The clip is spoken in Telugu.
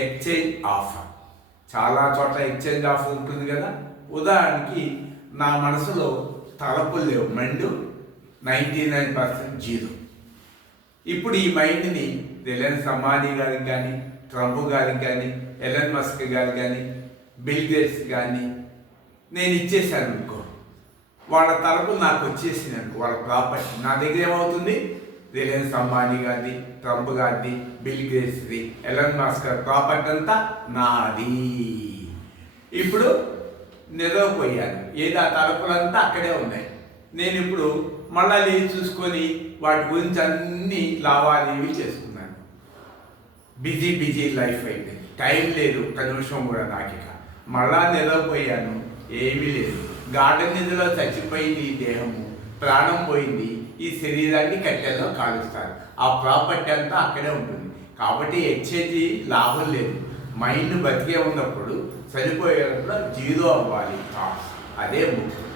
Exchange offer. చాలా చోట్ల ఎక్స్చేంజ్ ఆఫర్ ఉంటుంది కదా. ఉదాహరణకి నా మనసులో తలపులు లేవు, మైండ్ 99% జీరో. ఇప్పుడు ఈ మైండ్ని రిలయన్స్ అంబానీ గారికి కానీ, ట్రంప్ గారికి కానీ, ఎలన్ మస్క్ గారికి కానీ, బిల్ గేట్స్ కానీ నేను ఇచ్చేసాను అనుకో, వాళ్ళ తరపు నాకు వచ్చేసింది అనుకో, వాళ్ళ ప్రాపర్టీ నా దగ్గర ఏమవుతుంది? రిలయన్స్ అంబానీ గారిది, ట్రంప్ గారిది, బిల్ గేట్స్ది, ఎలన్ మస్క్ గారి ప్రాపర్టీ అంతా నాది. ఇప్పుడు నిద్రపోయాను, ఏది ఆ తరపులంతా అక్కడే ఉన్నాయి. నేను ఇప్పుడు మళ్ళా లేచి చూసుకొని వాటి గురించి అన్ని లావాదేవీలు చేసుకున్నాను. బిజీ లైఫ్ అయితే టైం లేదు ఒక నిమిషం కూడా నాకు. ఇక మళ్ళా నిద్రపోయాను, ఏమీ లేదు. గార్డెన్ నిధిలో చచ్చిపోయింది ఈ దేహము, ప్రాణం పోయింది, ఈ శరీరాన్ని కట్టెల్లో కాలుస్తారు. ఆ ప్రాపర్టీ అంతా అక్కడే ఉంటుంది. కాబట్టి ఎక్స్చేంజ్ లాభం లేదు. మైండ్ బతికే ఉన్నప్పుడు, చనిపోయేటప్పుడు జీరో అవ్వాలి. అదే ముఖ్యం.